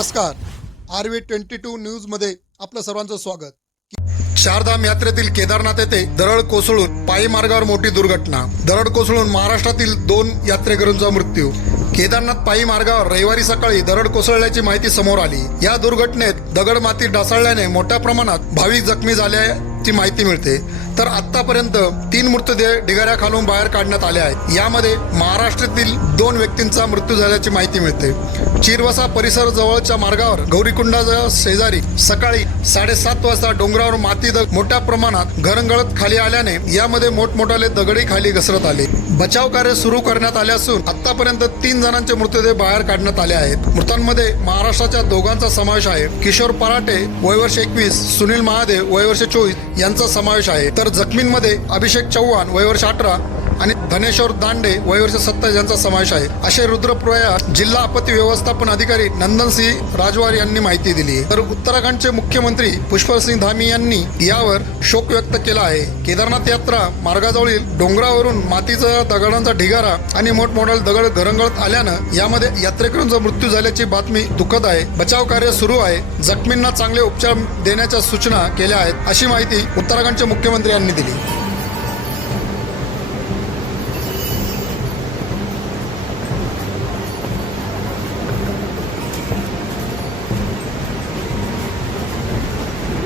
नमस्कार. R V twenty two न्यूजमध्ये आपलं सर्वांचं स्वागत. चारधाम यात्रेतील केदारनाथ येथे दरड कोसळून पायी मार्गावर मोठी दुर्घटना. दरड कोसळून महाराष्ट्रातील दोन यात्रेकरूंचा मृत्यू. केदारनाथ पायी मार्गावर रविवारी सकाळी दरड कोसळल्याची माहिती समोर आली. या दुर्घटनेत दगड माती ढासळल्याने मोठ्या प्रमाणात भाविक जखमी झाले ची माहिती मिळते. तर आतापर्यंत तीन मृतदेह ढिगाऱ्याखालून बाहेर काढण्यात आले आहेत. यामध्ये महाराष्ट्रातील दोन व्यक्तींचा मृत्यू झाल्याची माहिती मिळते. चिरवसा परिसर जवळच्या मार्गावर गौरीकुंडाच्या शेजारी सकाळी साडेसात वाजता डोंगरावर माती दग मोठ्या प्रमाणात घरंगळत खाली आल्याने यामध्ये मोठमोठाले दगडी खाली घसरत आले. बचाव कार्य सुरू करण्यात आले असून आतापर्यंत तीन जणांचे मृतदेह बाहेर काढण्यात आले आहेत. मृतांमध्ये महाराष्ट्राच्या दोघांचा समावेश आहे. किशोर पराटे वयवर्ष एकवीस सुनील महादेव वयवर्ष चोवीस यांचा समावेश आहे. तर जखमींमध्ये अभिषेक चव्हाण वयवर्ष अठरा आणि धनेश्वर दांडे वयवर्ष सत्तावीस यांचा समावेश आहे. असे रुद्रप्रया जिल्हा आपत्ती व्यवस्थापन अधिकारी नंदनसिंह राजवार यांनी माहिती दिली तर उत्तराखंडचे मुख्यमंत्री पुष्पसिंग धामी यांनी यावर शोक व्यक्त केला आहे. केदारनाथ यात्रा मार्गाजवळील डोंगरावरून मातीचा दगडांचा ढिगारा आणि मोठमोठ्या दगड घरंगळत आल्यानं यामध्ये यात्रेकरूंचा मृत्यू झाल्याची बातमी दुःखद आहे. बचाव कार्य सुरू आहे. जखमींना चांगले उपचार देण्याच्या सूचना केल्या आहेत अशी माहिती उत्तराखंडचे मुख्यमंत्री यांनी दिली.